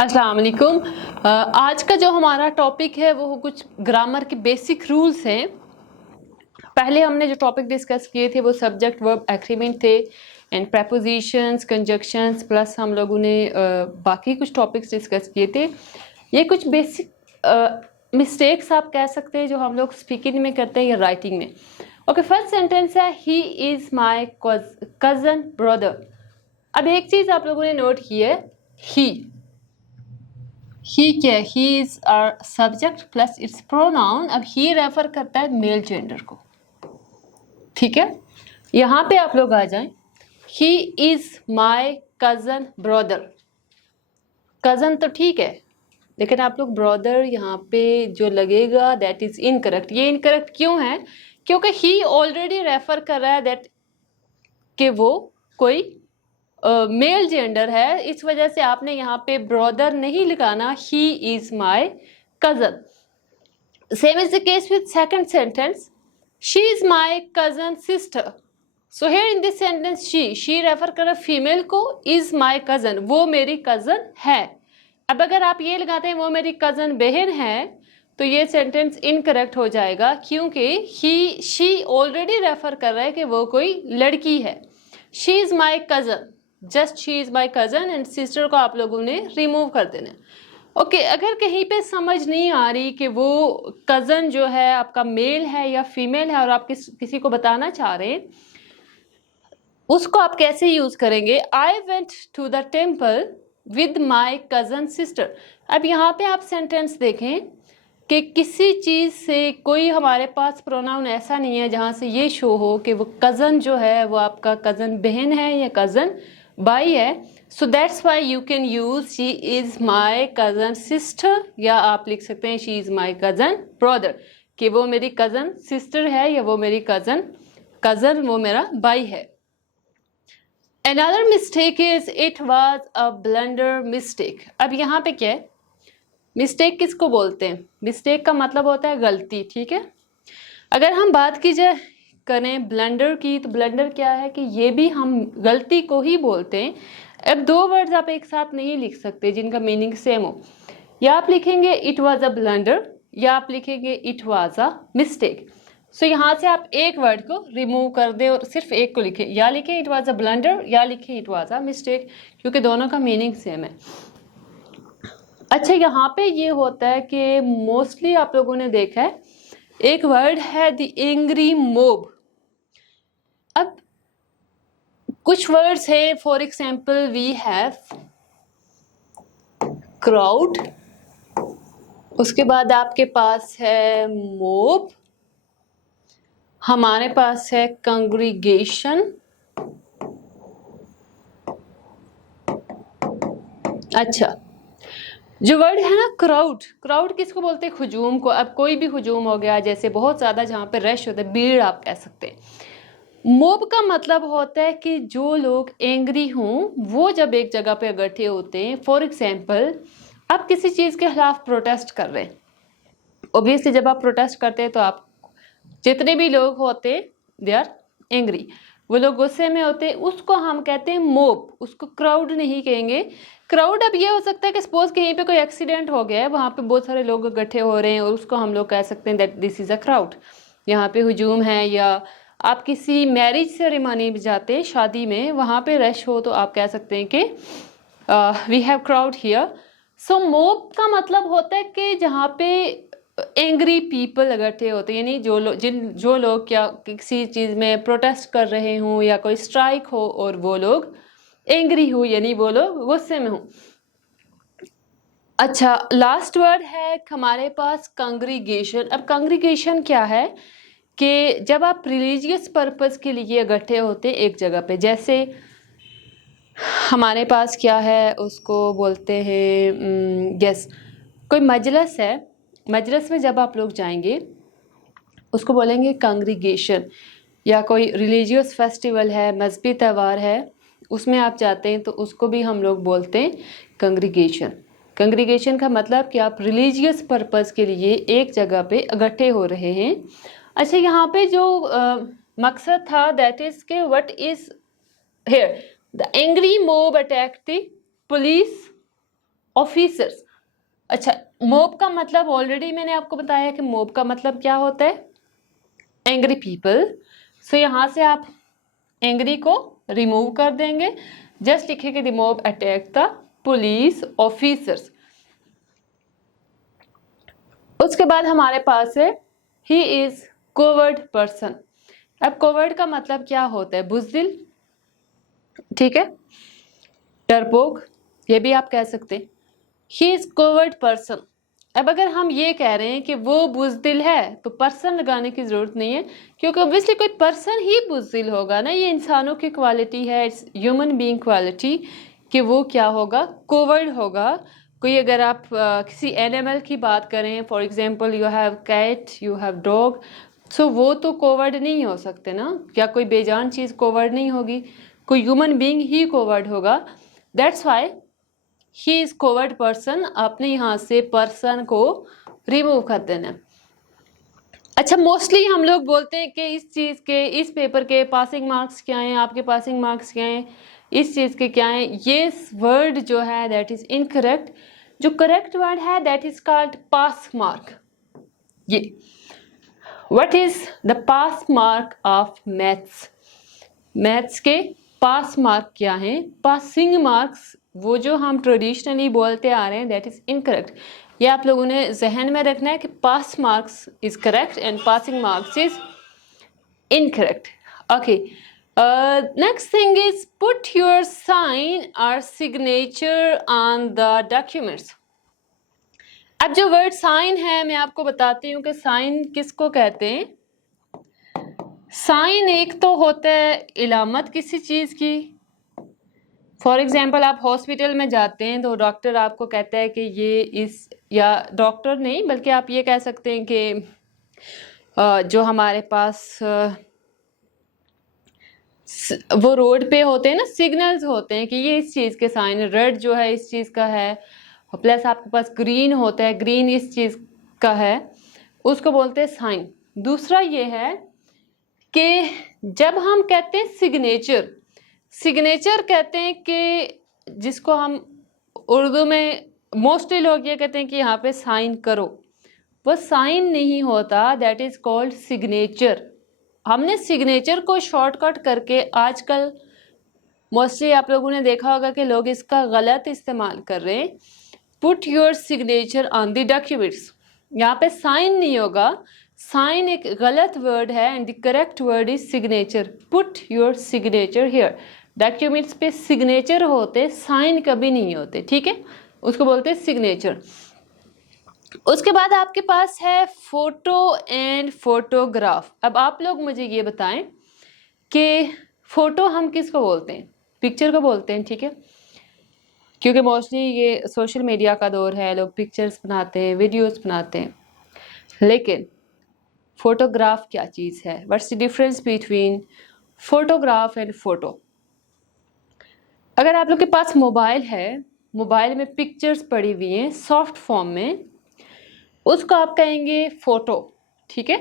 अस्सलाम वालेकुम। आज का जो हमारा टॉपिक है वो कुछ ग्रामर के बेसिक रूल्स हैं। पहले हमने जो टॉपिक डिस्कस किए थे वो सब्जेक्ट वर्ब एग्रीमेंट थे एंड प्रेपोजिशंस कंजक्शंस प्लस हम लोगों ने बाकी कुछ टॉपिक्स डिस्कस किए थे। ये कुछ बेसिक मिस्टेक्स आप कह सकते हैं जो हम लोग स्पीकिंग में करते हैं या राइटिंग में। ओके, फर्स्ट सेंटेंस है he is my cousin brother. अब एक चीज़ आप लोगों ने नोट की है, ही क्या है? He is our subject plus its pronoun. अब ही रेफर करता है मेल जेंडर को, ठीक है। यहां पे आप लोग आ जाएं, he is my cousin brother. Cousin तो ठीक है, लेकिन आप लोग ब्रदर यहाँ पे जो लगेगा दैट इज इनकरेक्ट। ये इनकरेक्ट क्यों है? क्योंकि ही ऑलरेडी रेफर कर रहा है दैट कि वो कोई मेल जेंडर है, इस वजह से आपने यहाँ पे ब्रदर नहीं लगाना, he is my cousin. Same is the case with second sentence, she is my cousin sister. So here in this sentence she refer कर फीमेल को, इज माई कजन, वो मेरी कजन है। अब अगर आप ये लगाते हैं वो मेरी कजन बहन है तो ये सेंटेंस इनकरेक्ट हो जाएगा, क्योंकि ही शी ऑलरेडी रेफर कर रहा है कि वो कोई लड़की है। She is my cousin, just she is my cousin and sister को आप लोगों ने रिमूव कर देना। ओके, अगर कहीं पे समझ नहीं आ रही कि वो कजन जो है आपका मेल है या फीमेल है और आप किसी को बताना चाह रहे हैं, उसको आप कैसे यूज करेंगे? I went to the temple with my cousin sister. अब यहाँ पे आप सेंटेंस देखें कि किसी चीज़ से कोई हमारे पास प्रोनाउन ऐसा नहीं है जहाँ से ये शो हो कि वो कज़न जो है वो आपका कज़न बहन है या कज़न भाई है। So that's why you can use she is my cousin sister, या आप लिख सकते हैं she is my cousin brother, कि वो मेरी कज़न सिस्टर है या वो मेरी कज़न वो मेरा भाई है। Another mistake is it was a blunder mistake। अब यहाँ पे क्या है? मिस्टेक किसको बोलते हैं? मिस्टेक का मतलब होता है गलती, ठीक है। अगर हम बात की जाए करें ब्लंडर की, तो ब्लंडर क्या है कि ये भी हम गलती को ही बोलते हैं। अब दो वर्ड्स आप एक साथ नहीं लिख सकते जिनका मीनिंग सेम हो। या आप लिखेंगे इट वाज अ ब्लंडर या आप लिखेंगे इट वाज अ मिस्टेक। सो यहाँ से आप एक वर्ड को रिमूव कर दें और सिर्फ एक को लिखें, या लिखें इट वाज अ ब्लंडर या लिखें इट वाज अ मिस्टेक, क्योंकि दोनों का मीनिंग सेम है। अच्छा, यहाँ पे ये होता है कि मोस्टली आप लोगों ने देखा है एक वर्ड है द एंग्री मोब। अब कुछ वर्ड्स है, for example we have crowd, उसके बाद आपके पास है मोब, हमारे पास है कंग्रीगेशन। अच्छा, जो वर्ड है ना क्राउड, क्राउड किसको बोलते हैं? हुजूम को। अब कोई भी हुजूम हो गया, जैसे बहुत ज़्यादा जहाँ पे रश होता है, भीड़ आप कह सकते हैं। मोब का मतलब होता है कि जो लोग एंग्री हों वो जब एक जगह पे इकट्ठे होते हैं। फॉर एग्जाम्पल, आप किसी चीज़ के खिलाफ प्रोटेस्ट कर रहे हैं, ऑब्वियसली जब आप प्रोटेस्ट करते हैं तो आप जितने भी लोग होते हैं दे आर एंग्री, वो लोग गुस्से में होते हैं, उसको हम कहते हैं मोब, उसको क्राउड नहीं कहेंगे। क्राउड अब ये हो सकता है कि सपोज कहीं पे कोई एक्सीडेंट हो गया है, वहाँ पे बहुत सारे लोग इकट्ठे हो रहे हैं और उसको हम लोग कह सकते हैं that this is a crowd. यहाँ पे हुजूम है, या आप किसी मैरिज सेरेमनी में जाते हैं, शादी में, वहाँ पे रश हो तो आप कह सकते हैं कि we have crowd here. So mob का मतलब होता है कि जहाँ पे एंग्री पीपल इकट्ठे होते हैं, यानी जो लोग क्या किसी चीज़ में प्रोटेस्ट कर रहे हों या कोई स्ट्राइक हो और वो लोग एंग्री हो, यानी वो लोग गुस्से में हों। अच्छा, लास्ट वर्ड है हमारे पास कंग्रीगेशन। अब कंग्रीगेशन क्या है कि जब आप रिलीजियस पर्पस के लिए इकट्ठे होते हैं एक जगह पे, जैसे हमारे पास क्या है उसको बोलते हैं यस, कोई मजलिस है, मजलिस में जब आप लोग जाएंगे उसको बोलेंगे कंग्रीगेशन। या कोई रिलीजियस फेस्टिवल है, मजहबी त्यौहार है, उसमें आप जाते हैं तो उसको भी हम लोग बोलते हैं कंग्रीगेशन। कंग्रीगेशन का मतलब कि आप रिलीजियस पर्पस के लिए एक जगह पे इकट्ठे हो रहे हैं। अच्छा, यहाँ पे जो मकसद था दैट इज के what is here the angry mob attack the police officers. अच्छा, मोब का मतलब ऑलरेडी मैंने आपको बताया कि मोब का मतलब क्या होता है, एंग्री पीपल। सो यहाँ से आप एंग्री को रिमूव कर देंगे, जस्ट लिखेंगे the mob attack the police officers. उसके बाद हमारे पास है ही इज कोवर्ड पर्सन। अब कोवर्ड का मतलब क्या होता है, बुज़दिल, ठीक है, डरपोक, ये भी आप कह सकते हैं। He is coward person. अब अगर हम ये कह रहे हैं कि वो बुज़दिल है तो पर्सन लगाने की जरूरत नहीं है, क्योंकि ऑब्वियसली कोई पर्सन ही बुज़दिल होगा ना, ये इंसानों की क्वालिटी है, इट्स ह्यूमन बीइंग क्वालिटी, कि वो क्या होगा, कोवर्ड होगा। कोई अगर आप किसी एनिमल की बात करें, for example you have cat, you have dog, so वो तो कोवर्ड नहीं हो सकते ना, क्या कोई बेजान चीज़ कोवर्ड नहीं होगी, कोई ह्यूमन बीइंग ही कोवर्ड होगा। That's why he is coward person. आपने यहाँ से पर्सन को रिमूव कर देना। अच्छा, मोस्टली हम लोग बोलते हैं कि इस चीज़ के, इस पेपर के पासिंग मार्क्स क्या हैं, आपके पासिंग मार्क्स क्या हैं, इस चीज़ के क्या हैं। ये वर्ड जो है दैट इज इनकरेक्ट। जो करेक्ट वर्ड है that is called pass mark. ये what is the pass mark of maths. Maths के पास मार्क क्या हैं, पासिंग मार्क्स वो जो हम ट्रेडिशनली बोलते आ रहे हैं दैट इज इनकरेक्ट। ये आप लोगों ने जहन में रखना है कि pass marks is correct and passing marks is incorrect. Okay, next thing is put your sign और सिग्नेचर ऑन द डॉक्यूमेंट्स। अब जो वर्ड साइन है मैं आपको बताती हूँ कि साइन किसको कहते हैं। साइन एक तो होता है इलामत किसी चीज़ की। फॉर एग्जाम्पल आप हॉस्पिटल में जाते हैं तो डॉक्टर आपको कहता है कि ये इस, या डॉक्टर नहीं बल्कि आप ये कह सकते हैं कि जो हमारे पास वो रोड पे होते हैं ना, सिग्नल्स होते हैं कि ये इस चीज़ के साइन, रेड जो है इस चीज़ का है, प्लस आपके पास ग्रीन होता है, ग्रीन इस चीज़ का है, उसको बोलते हैं साइन। दूसरा ये है कि जब हम कहते हैं सिग्नेचर, सिग्नेचर कहते हैं कि जिसको हम उर्दू में मोस्टली लोग ये कहते हैं कि यहाँ पे साइन करो, वो साइन नहीं होता, दैट इज कॉल्ड सिग्नेचर। हमने सिग्नेचर को शॉर्टकट करके आजकल मोस्टली आप लोगों ने देखा होगा कि लोग इसका गलत इस्तेमाल कर रहे हैं। Put your signature on the documents, यहाँ पे साइन नहीं होगा, साइन एक गलत वर्ड है and the correct word is signature. Put your signature here. Documents पे सिग्नेचर होते, साइन कभी नहीं होते, ठीक है, उसको बोलते हैं सिग्नेचर। उसके बाद आपके पास है फोटो एंड फोटोग्राफ। अब आप लोग मुझे ये बताएं कि फोटो हम किसको बोलते हैं, पिक्चर को बोलते हैं, ठीक है, क्योंकि मोस्टली ये सोशल मीडिया का दौर है, लोग पिक्चर्स बनाते हैं, वीडियोस बनाते हैं, लेकिन फोटोग्राफ क्या चीज़ है, what's the difference between photograph and photo. अगर आप लोग के पास मोबाइल है, मोबाइल में पिक्चर्स पड़ी हुई हैं सॉफ्ट फॉर्म में, उसको आप कहेंगे फोटो, ठीक है,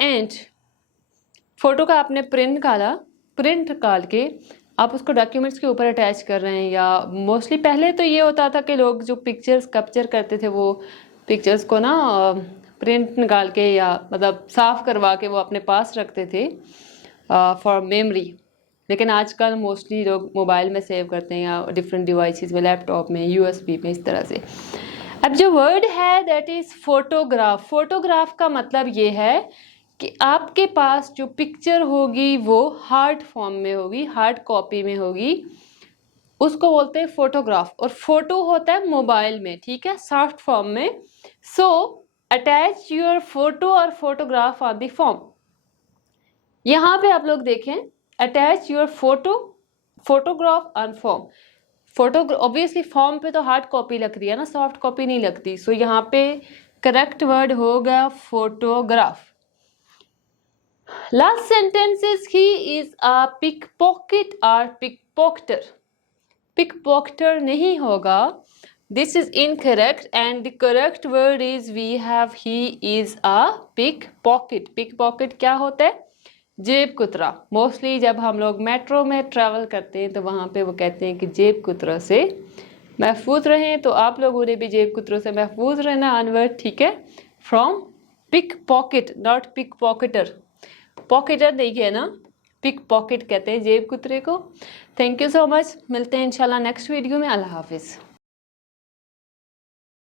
एंड फोटो का आपने प्रिंट निकाला, प्रिंट निकाल के आप उसको डॉक्यूमेंट्स के ऊपर अटैच कर रहे हैं, या मोस्टली पहले तो ये होता था कि लोग जो पिक्चर्स कैप्चर करते थे वो पिक्चर्स को ना प्रिंट निकाल के या मतलब साफ़ करवा के वो अपने पास रखते थे फॉर मेमोरी, लेकिन आजकल मोस्टली लोग मोबाइल में सेव करते हैं या डिफरेंट डिवाइसेस में, लैपटॉप में, यूएसबी में, इस तरह से। अब जो वर्ड है दैट इज़ फोटोग्राफ। फोटोग्राफ का मतलब ये है कि आपके पास जो पिक्चर होगी वो हार्ड फॉर्म में होगी, हार्ड कॉपी में होगी, उसको बोलते हैं फोटोग्राफ। और फोटो होता है मोबाइल में, ठीक है, सॉफ्ट फॉर्म में। सो अटैच योर फोटो और फोटोग्राफ ऑन द फॉर्म। यहाँ पे आप लोग देखें, attach your photo photograph on form. Photo obviously form पे तो हार्ड कॉपी लग रही है ना, सॉफ्ट कॉपी नहीं लगती, सो यहाँ पे करेक्ट वर्ड होगा photograph. Last sentence is he is a pick pocket और पिक पॉकेटर। पिक पॉकेटर नहीं होगा, this is incorrect and the correct word is we have he is a pick pocket. Pick pocket क्या होता है, जेब कुतरा। Mostly जब हम लोग मेट्रो में ट्रैवल करते हैं तो वहाँ पे वो कहते हैं कि जेब कुतरा से महफूज रहें, तो आप लोगों ने भी जेब कुतरों से महफूज रहना अनवर्ड, ठीक है। From pickpocket, not pickpocket, pocketer नहीं है ना, पिक पॉकेट कहते हैं जेब कुतरे को। थैंक यू सो मच, मिलते हैं इंशाल्लाह नेक्स्ट वीडियो में। अल्लाह हाफिज़।